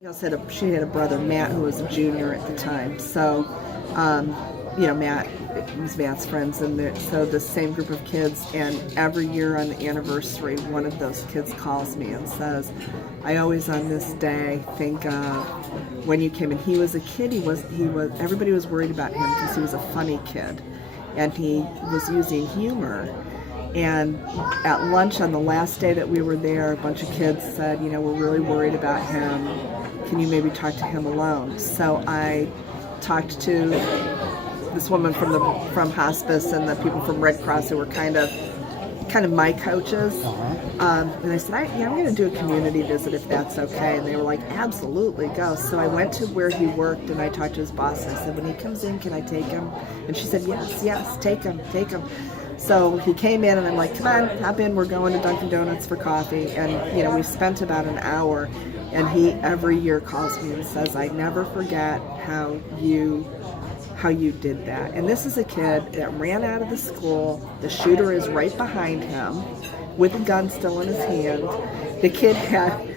She had a brother, Matt, who was a junior at the time. So, Matt was Matt's friends, and so the same group of kids. And every year on the anniversary, one of those kids calls me and says, "I always on this day think of when you came." And he was a kid. He was. Everybody was worried about him because he was a funny kid, and he was using humor. And at lunch on the last day that we were there, a bunch of kids said, "We're really worried about him. Can you maybe talk to him alone?" So I talked to this woman from hospice and the people from Red Cross who were kind of my coaches. And I said, I'm going to do a community visit if that's okay. And they were like, absolutely, go. So I went to where he worked and I talked to his boss. And I said, when he comes in, can I take him? And she said, yes, take him. So he came in and I'm like, come on, hop in. We're going to Dunkin' Donuts for coffee. And, we spent about an hour. And he every year calls me and says, I never forget how you did that. And this is a kid that ran out of the school. The shooter is right behind him with a gun still in his hand. The kid had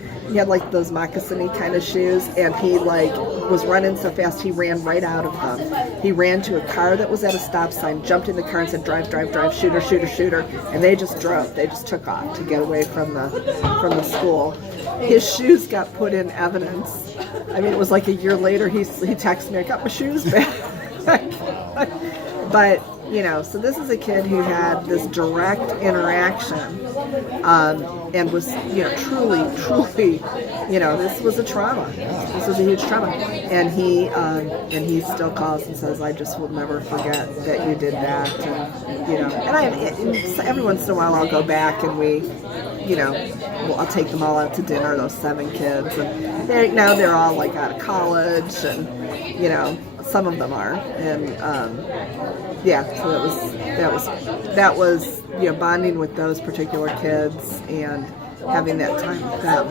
like those moccasin-y kind of shoes, and he was running so fast he ran right out of them. He ran to a car that was at a stop sign, jumped in the car and said, drive, shooter, and they just drove. They just took off to get away from the school. His shoes got put in evidence. I mean, it was like a year later he texted me, I got my shoes back. But, so this is a kid who had this direct interaction and was, truly, this was a trauma. This was a huge trauma. And he still calls and says, I just will never forget that you did that. And, every once in a while I'll go back and I'll take them all out to dinner, those 7 kids. And they're all out of college and, some of them are. And, so that was bonding with those particular kids and having that time with them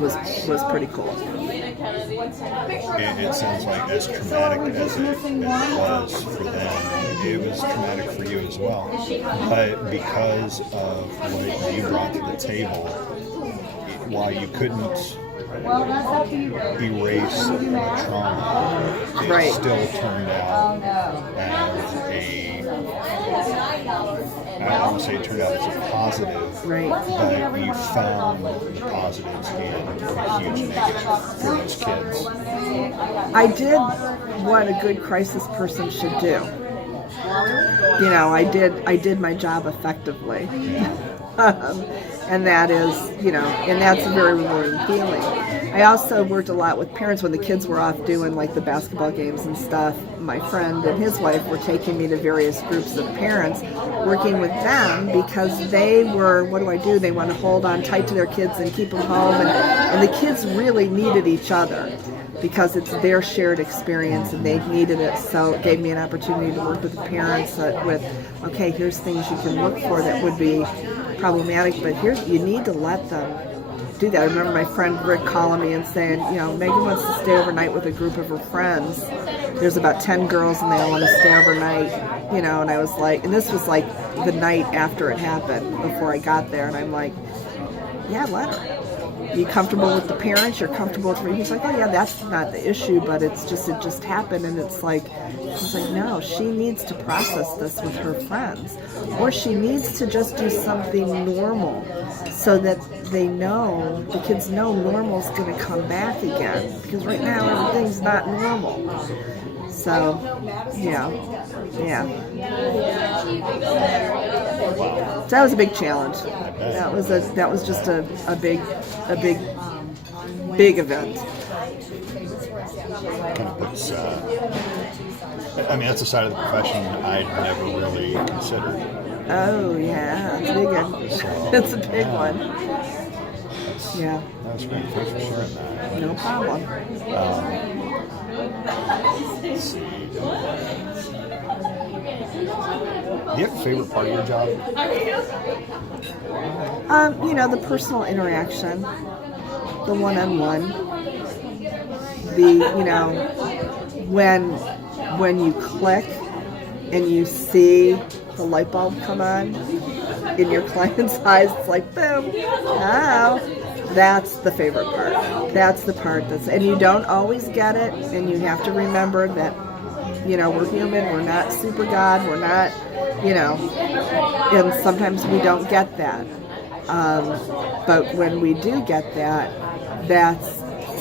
was pretty cool. It sounds like as traumatic as it was for them, it was traumatic for you as well. But because of what you brought to the table, while you couldn't erase the trauma, it still turned out as I don't want to say it turned out as a positive, but you found the positives in a huge negative for those kids. I did what a good crisis person should do. I did my job effectively. And that is, and that's a very rewarding feeling. I also worked a lot with parents when the kids were off doing the basketball games and stuff. My friend and his wife were taking me to various groups of parents, working with them because they were, what do I do? They want to hold on tight to their kids and keep them home. And the kids really needed each other because it's their shared experience and they needed it. So it gave me an opportunity to work with the parents okay, here's things you can look for that would be problematic, but you need to let them do that. I remember my friend Rick calling me and saying, Megan wants to stay overnight with a group of her friends. There's about 10 girls and they all want to stay overnight, and I was like, and this was the night after it happened, before I got there, and I'm like, yeah, let her. You comfortable with the parents? You're comfortable with me? He's like, oh yeah, that's not the issue, but it just happened. And it's like, no, she needs to process this with her friends, or she needs to just do something normal so that the kids know normal's going to come back again, because right now everything's not normal. So, yeah. So that was a big challenge. That was just a big event. Kind of puts, that's a side of the profession I'd never really considered. Oh yeah, it's a big one. So, it's a big one. Yeah. That's great. Thanks for sharing that. No problem. Let's see. Do you have a favorite part of your job? The personal interaction, the one-on-one, when you click and you see the light bulb come on in your client's eyes, it's like, boom, now that's the favorite part. That's the part and you don't always get it, and you have to remember that, we're human, we're not super God, we're not, and sometimes we don't get that. But when we do get that, that's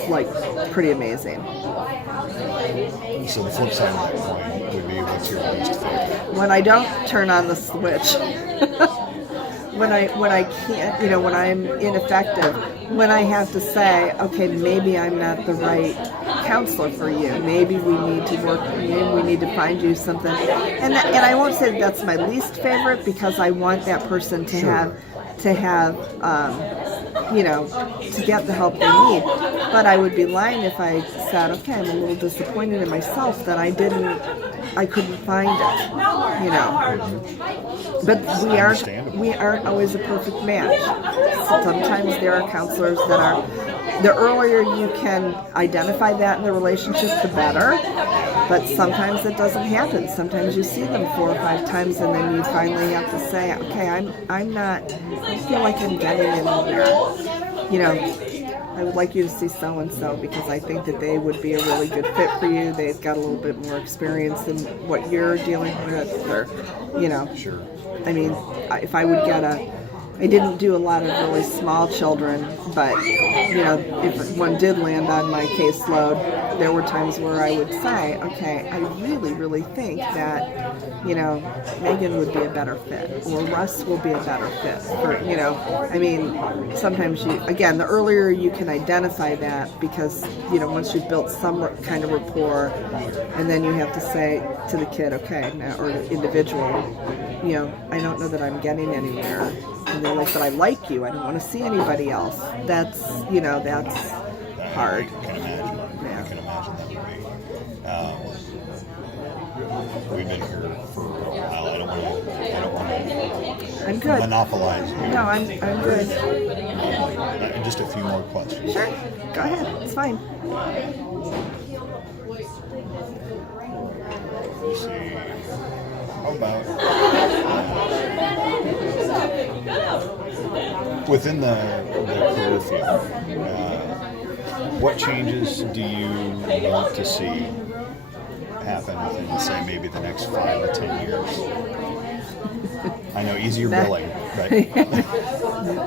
like pretty amazing. So the flip side of that coin would be, what's your least favorite? When I don't turn on the switch. when I can't, when I'm ineffective, when I have to say, okay, maybe I'm not the right counselor for you. Maybe we need to work. Maybe we need to find you something. And I won't say that that's my least favorite, because I want that person to have to get the help they need. But I would be lying if I said, okay, I'm a little disappointed in myself that I couldn't find it, But we aren't always a perfect match. Sometimes there are counselors that are, the earlier you can identify that in the relationship, the better. But sometimes it doesn't happen. Sometimes you see them 4 or 5 times, and then you finally have to say, okay, I feel like I'm getting anywhere. I would like you to see so-and-so, because I think that they would be a really good fit for you. They've got a little bit more experience in what you're dealing with, or, Sure. I mean, if I would get I didn't do a lot of really small children, but, if one did land on my caseload, there were times where I would say, okay, I really, really think that, Megan would be a better fit, or Russ will be a better fit, or, sometimes the earlier you can identify that, because, once you've built some kind of rapport, and then you have to say to the kid, okay, now, or the individual, I don't know that I'm getting anywhere. And they're like, but I like you. I don't want to see anybody else. That's, that's hard. I can imagine. Yeah. I can imagine that would be. We've been here for a while. I don't want to I'm good. monopolize you. No, I'm good. Just a few more questions. Sure. Go ahead. It's fine. Let's see. How about within the career field, what changes do you want to see happen within, say, maybe the next 5 to 10 years? I know, easier billing, right?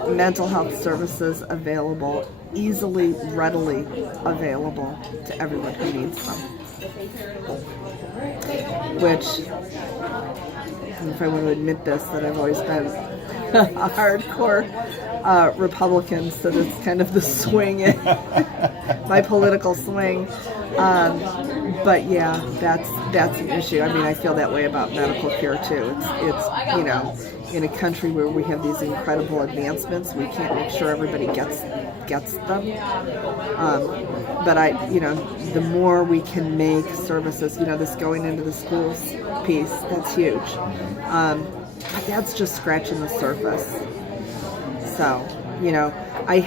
Mental health services available, easily, readily available to everyone who needs them. Which, if I want to admit this, that I've always been a hardcore Republican, so that's kind of the swing, my political swing. But yeah, that's an issue. I mean, I feel that way about medical care too. It's in a country where we have these incredible advancements, we can't make sure everybody gets them. But the more we can make services, this going into the schools piece, that's huge. But that's just scratching the surface. So, I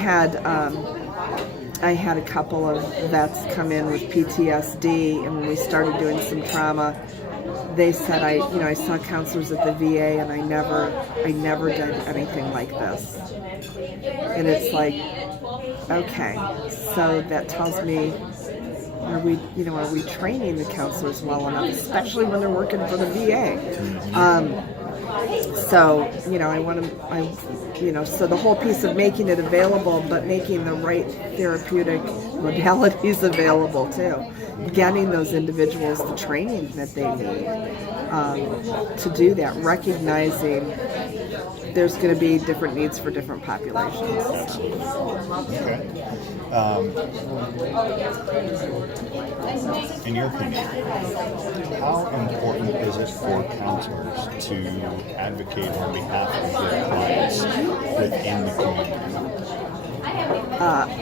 had a couple of vets come in with PTSD, and when we started doing some trauma, they said, I saw counselors at the VA, and I never did anything like this. And it's like, okay, so that tells me, are we training the counselors well enough, especially when they're working for the VA? So, so the whole piece of making it available, but making the right therapeutic modalities available too. Getting those individuals the training that they need to do that, recognizing there's going to be different needs for different populations. Absolutely. Okay. In your opinion, how important is it for counselors to advocate on behalf of their clients within the community?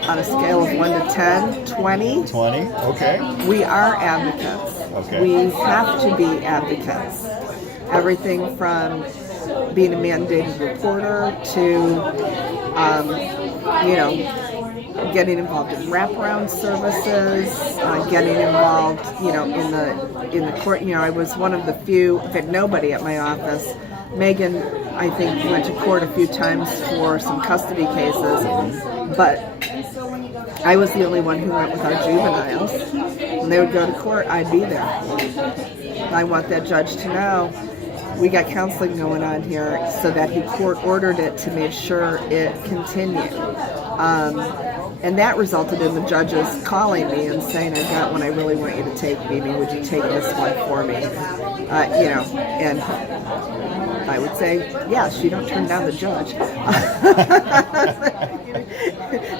On a scale of 1 to 10, 20. 20? Okay. We are advocates. Okay. We have to be advocates. Everything from being a mandated reporter to, getting involved in wraparound services, getting involved, in the court. I was one of the few, in fact, nobody at my office. Megan, I think, went to court a few times for some custody cases, But I was the only one who went with our juveniles. When they would go to court, I'd be there. I want that judge to know we got counseling going on here, so that he court-ordered it to make sure it continued. And that resulted in the judges calling me and saying, I've got one I really want you to take, Mimi. Would you take this one for me? And I would say, yes, you don't turn down the judge.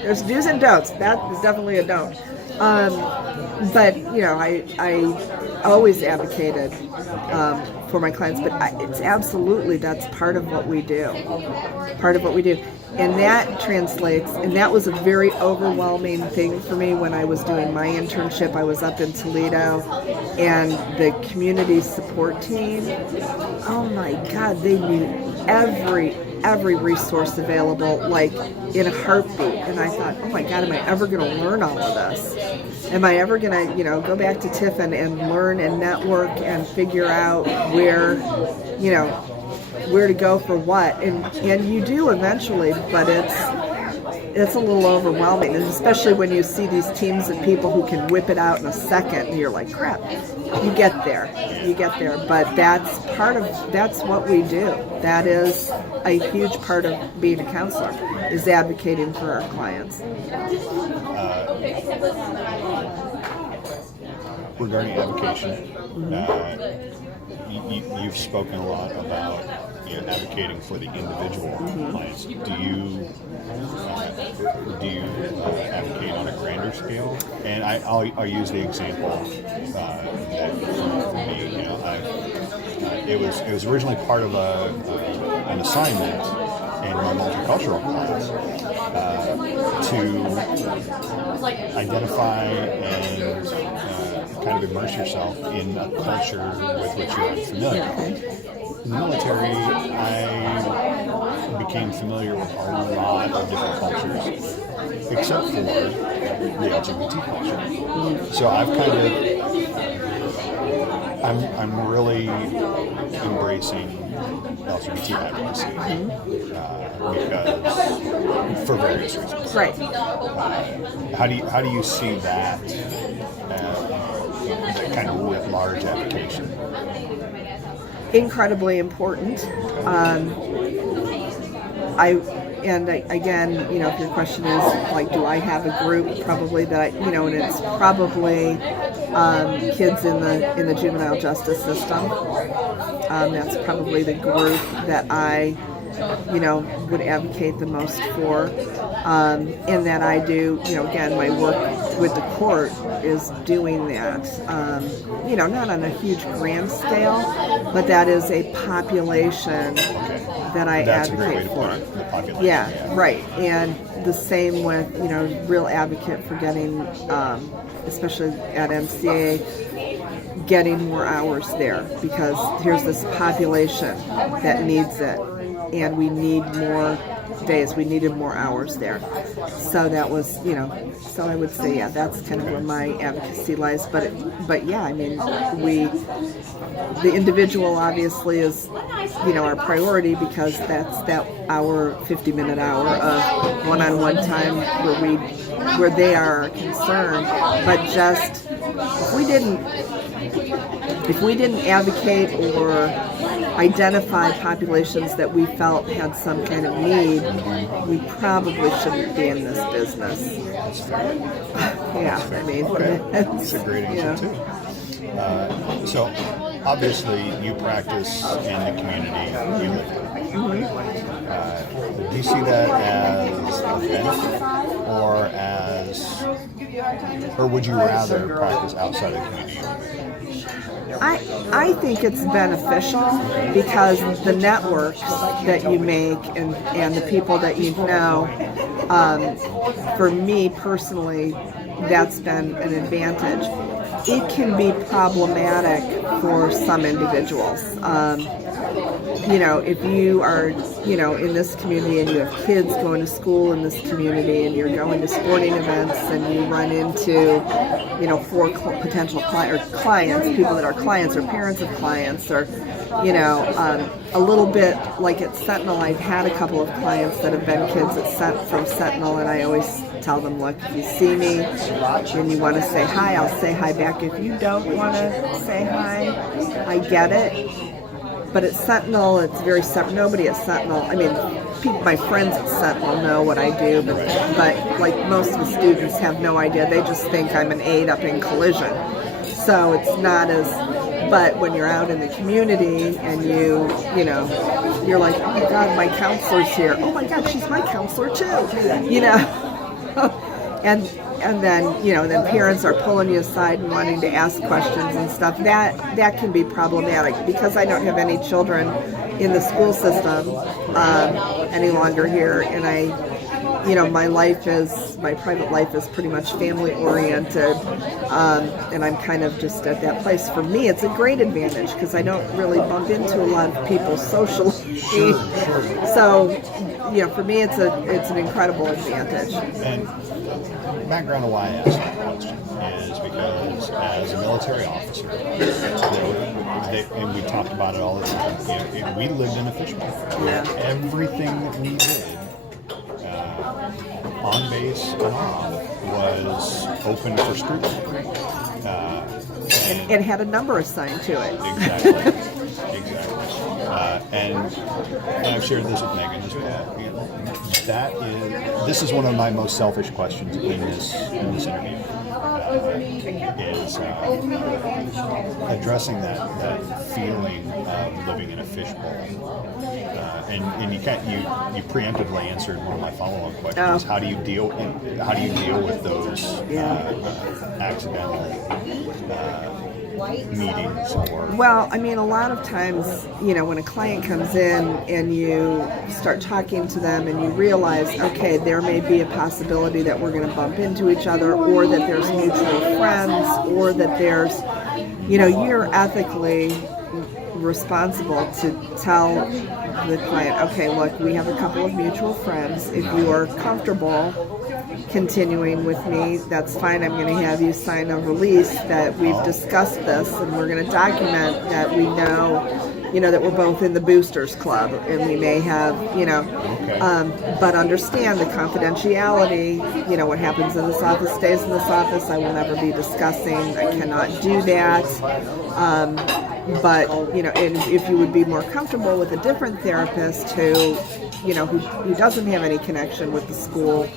There's do's and don'ts. That is definitely a don't. But, I always advocated for my clients, but it's absolutely, that's part of what we do. Part of what we do. And that translates, and that was a very overwhelming thing for me when I was doing my internship. I was up in Toledo, and the community support team, oh my God, they knew every resource available, like in a heartbeat. And I thought, oh my God, am I ever going to learn all of this? Am I ever going to, go back to Tiffin and learn and network and figure out where to go for what? And you do eventually, but it's a little overwhelming, and especially when you see these teams of people who can whip it out in a second, and you're like, crap, you get there. But that's what we do. That is a huge part of being a counselor, is advocating for our clients. Regarding advocation, you've spoken a lot about advocating for the individual clients. Do you advocate on a grander scale? And I'll use the example that for me, it was originally part of an assignment in my multicultural class to identify and kind of immerse yourself in a culture with which you're unfamiliar. In the military, I became familiar with a lot of different cultures, except for the LGBT culture. So I'm really embracing LGBT advocacy because for various reasons. Right. How do you see that kind of writ large application? Incredibly important. Again, if your question is like, do I have a group? Probably that, and it's probably kids in the juvenile justice system. That's probably the group that I, would advocate the most for. And that I do, again, my work with the court is doing that. Not on a huge grand scale, but that is a population that I advocate for. The population. Yeah, right. And the same with, real advocate for getting, especially at MCA, getting more hours there, because here's this population that needs it, and we need more days. We needed more hours there. So that was, so I would say, yeah, that's kind of where my advocacy lies. But yeah, I mean, the individual obviously is, our priority, because that's that hour, 50-minute hour of one-on-one time where they are concerned. But just, if we didn't advocate or identify populations that we felt had some kind of need, we probably shouldn't be in this business. Yeah, I mean, that's a great answer too. So obviously you practice in the community you live in. Do you see that as a benefit, or would you rather practice outside of the community? I think it's beneficial, because the networks that you make and the people that you know, for me personally, that's been an advantage. It can be problematic for some individuals. if you are, in this community and you have kids going to school in this community and you're going to sporting events and you run into, four potential clients, people that are clients or parents of clients, or, a little bit like at Sentinel, I've had a couple of clients that have been kids from Sentinel, and I always tell them, look, if you see me and you want to say hi, I'll say hi back. If you don't want to say hi, I get it. But at Sentinel, it's very separate. Nobody at Sentinel, my friends at Sentinel know what I do, but like most of the students have no idea. They just think I'm an aide up in collision. So it's not as, but when you're out in the community and you're like, oh my God, my counselor's here. Oh my God, she's my counselor too, and then parents are pulling you aside and wanting to ask questions and stuff. That can be problematic because I don't have any children in the school system any longer here, and my private life is pretty much family oriented, and I'm kind of just at that place. For me, it's a great advantage because I don't really bump into a lot of people socially. Sure. So, for me, it's an incredible advantage. And background of why I asked that question is because as a military officer, and we talked about it all the time, we lived in a fishbowl. Yeah. Everything that we did on base and off was open for scrutiny. And it had a number assigned to it. Exactly. And I've shared this with Megan as well. This is one of my most selfish questions in this interview. Is addressing that feeling of living in a fishbowl, and you preemptively answered one of my follow-up questions. Oh. How do you deal with those accidental meetings? Well, a lot of times, when a client comes in and you start talking to them and you realize, okay, there may be a possibility that we're going to bump into each other, or that there's mutual friends, or that there's, you're ethically responsible to tell the client, okay, look, we have a couple of mutual friends. If you are comfortable continuing with me, that's fine. I'm going to have you sign a release that we've discussed this, and we're going to document that we know, that we're both in the boosters club, and we may have, but understand the confidentiality. What happens in this office stays in this office. I will never be discussing. I cannot do that. But and if you would be more comfortable with a different therapist who doesn't have any connection with the school,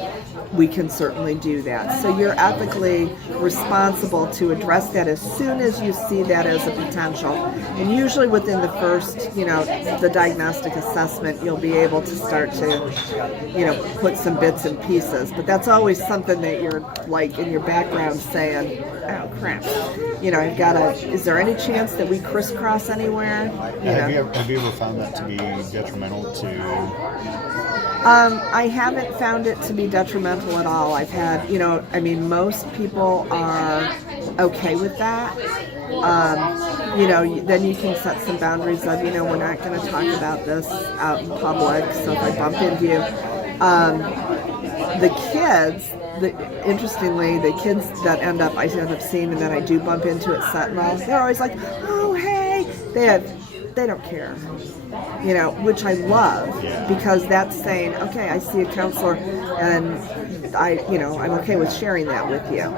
we can certainly do that. So you're ethically responsible to address that as soon as you see that as a potential. And usually within the first, the diagnostic assessment, you'll be able to start to, put some bits and pieces. But that's always something that you're like in your background saying, oh crap, is there any chance that we crisscross anywhere? Have you ever found that to be detrimental to? I haven't found it to be detrimental at all. I've had, most people are okay with that. Then you can set some boundaries of, we're not going to talk about this out in public. So if I bump into you, the kids, interestingly, the kids that I end up seeing and that I do bump into at Sentinel, they're always like, oh, hey, they don't care, which I love, because that's saying, okay, I see a counselor and I'm okay with sharing that with you.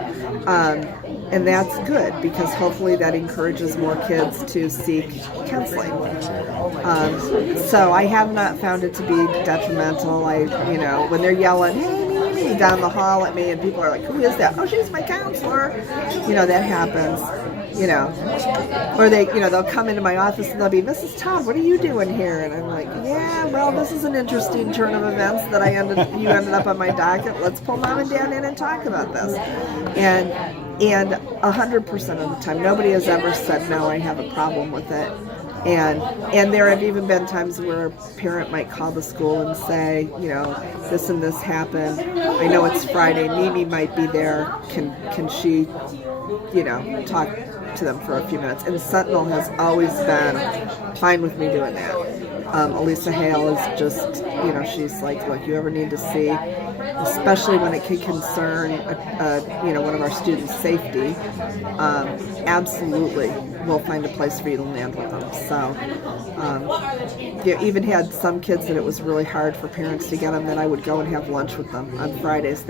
And that's good, because hopefully that encourages more kids to seek counseling. So I have not found it to be detrimental. When they're yelling, hey, me, down the hall at me, and people are like, who is that? Oh, she's my counselor. That happens. Or they'll come into my office and they'll be, Mrs. Todd, what are you doing here? And I'm like, yeah, well, this is an interesting turn of events that you ended up on my docket. Let's pull Mom and Dad in and talk about this. And 100% of the time, nobody has ever said, no, I have a problem with it. And there have even been times where a parent might call the school and say, this and this happened. I know it's Friday. Mimi might be there. Can she, to them for a few minutes. And Sentinel has always been fine with me doing that. Elisa Hale is just, she's like, look, you ever need to see, especially when it can concern, one of our students' safety, absolutely, we'll find a place for you to land with them. So, even had some kids that it was really hard for parents to get them, that I would go and have lunch with them on Fridays.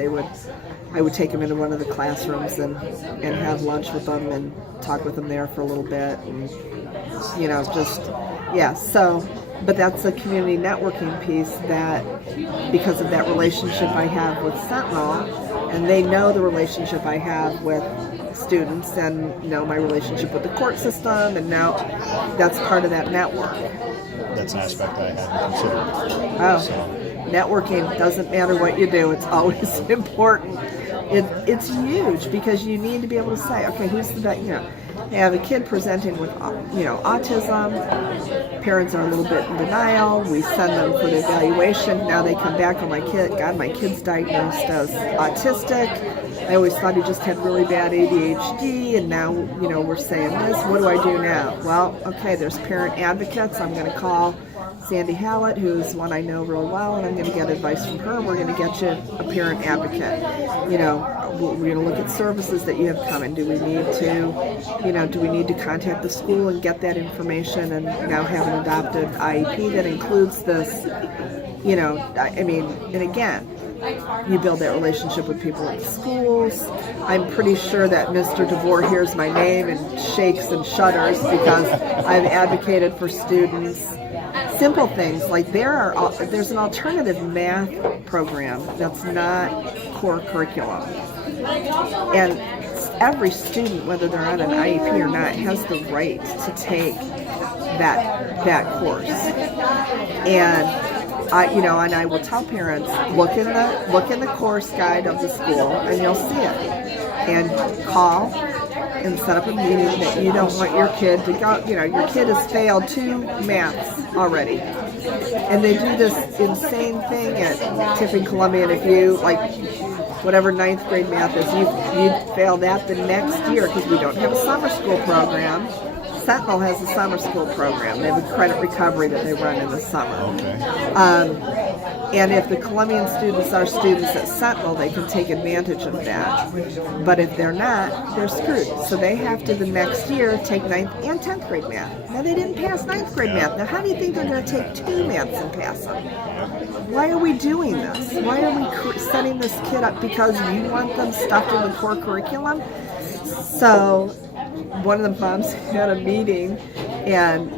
I would take them into one of the classrooms and have lunch with them and talk with them there for a little bit, and so. But that's a community networking piece that, because of that relationship I have with Sentinel, and they know the relationship I have with students and know my relationship with the court system, and now that's part of that network. That's an aspect I hadn't considered. Oh, So, networking doesn't matter what you do; it's always important. It's huge because you need to be able to say, okay, who's the best? They have a kid presenting with, autism. Parents are a little bit in denial. We send them for the evaluation. Now they come back, oh, my kid's diagnosed as autistic. I always thought he just had really bad ADHD, and now, we're saying this. What do I do now? Well, okay, there's parent advocates. I'm going to call Sandy Hallett, who's one I know really well, and I'm going to get advice from her. We're going to get you a parent advocate. We're going to look at services that you have coming. Do we need to contact the school and get that information and now have an adopted IEP that includes this? And again, you build that relationship with people in schools. I'm pretty sure that Mr. DeVore hears my name and shakes and shudders because I've advocated for students. Simple things like there's an alternative math program that's not core curriculum, and every student, whether they're on an IEP or not, has the right to take that course. And I will tell parents, look in the course guide of the school, and you'll see it. And call and set up a meeting that you don't want your kid to go. Your kid has failed 2 maths already, and they do this insane thing at Tiffin Columbia. And if you whatever 9th grade math is, you fail that the next year because we don't have a summer school program. Sentinel has a summer school program. They have a credit recovery that they run in the summer. okay. And if the Columbian students are students at Sentinel, they can take advantage of that. But if they're not, they're screwed. So they have to, the next year, take 9th and 10th grade math. Now, they didn't pass 9th grade math. Now, how do you think they're going to take 2 maths and pass them? Why are we doing this? Why are we setting this kid up because you want them stuffed in the core curriculum? So one of the moms had a meeting, and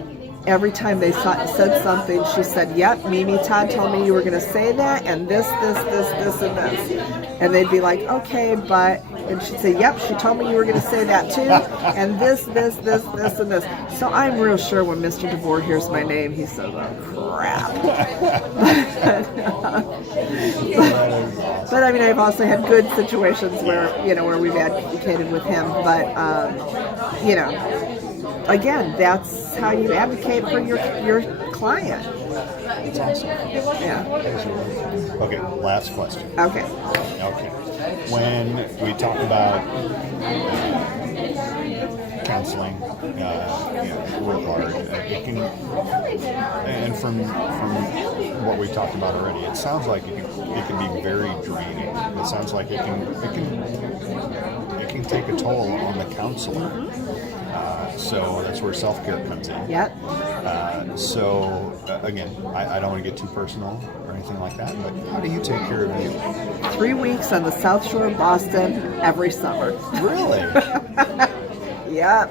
every time they said something, she said, yep, Mimi Todd told me you were going to say that, and this, and this. And they'd be like, okay, but, and she'd say, yep, she told me you were going to say that too, and this, and this. So I'm real sure when Mr. DeVore hears my name, he says, oh, crap. But I mean, I've also had good situations where, where we've advocated with him, but, again, that's how you advocate for your client. That's awesome. Yeah. Okay, last question. Okay. When we talk about counseling, work hard, it can, and from what we talked about already, it sounds like it can be very draining. It sounds like it can take a toll on the counselor. So that's where self-care comes in. Yep. Again, I don't want to get too personal or anything like that, but how do you take care of you? 3 weeks on the South Shore of Boston every summer. Really? Yep.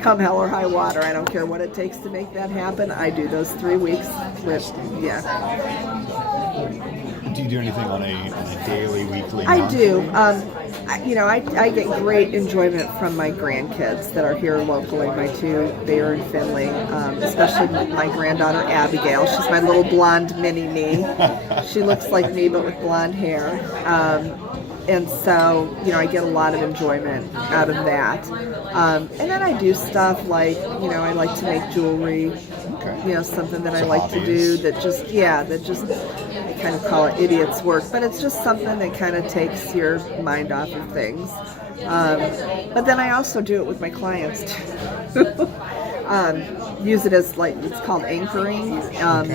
Come hell or high water. I don't care what it takes to make that happen. I do those 3 weeks with, Do you do anything on a daily, weekly? I do. I get great enjoyment from my grandkids that are here locally. My 2, they are in Findlay, especially my granddaughter Abigail. She's my little blonde mini-me. She looks like me but with blonde hair. And so, I get a lot of enjoyment out of that. And then I do stuff like, I like to make jewelry. Okay. Something that I Some like to do hobbies. that just kind of call it idiot's work, but it's just something that kind of takes your mind off of things. But then I also do it with my clients too. Use it as, like, it's called anchoring.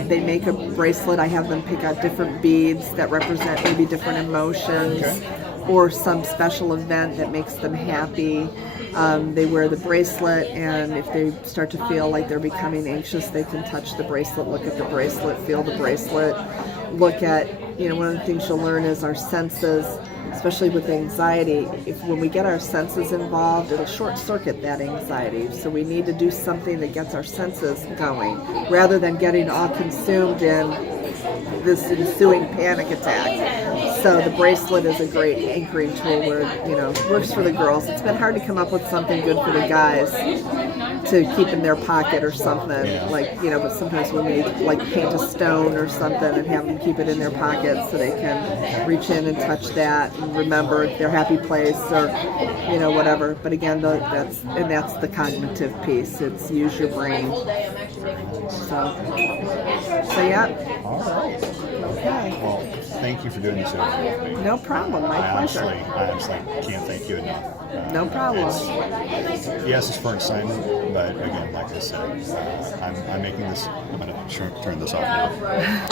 They make a bracelet. I have them pick out different beads that represent maybe different emotions or some special event that makes them happy. They wear the bracelet, and if they start to feel like they're becoming anxious, they can touch the bracelet, look at the bracelet, feel the bracelet, look at, one of the things you'll learn is our senses, especially with anxiety. When we get our senses involved, it'll short circuit that anxiety. So we need to do something that gets our senses going rather than getting all consumed in this ensuing panic attack. So the bracelet is a great anchoring tool where, works for the girls. It's been hard to come up with something good for the guys to keep in their pocket or something, but sometimes when we paint a stone or something and have them keep it in their pocket so they can reach in and touch that and remember their happy place or whatever. But again, that's the cognitive piece. It's use your brain. So yeah. All right. Okay. Well, thank you for doing this interview with me. No problem. My pleasure. I honestly can't thank you enough. No problem. Yes, it's for excitement, but again, like I said, I'm making this. I'm going to turn this off now.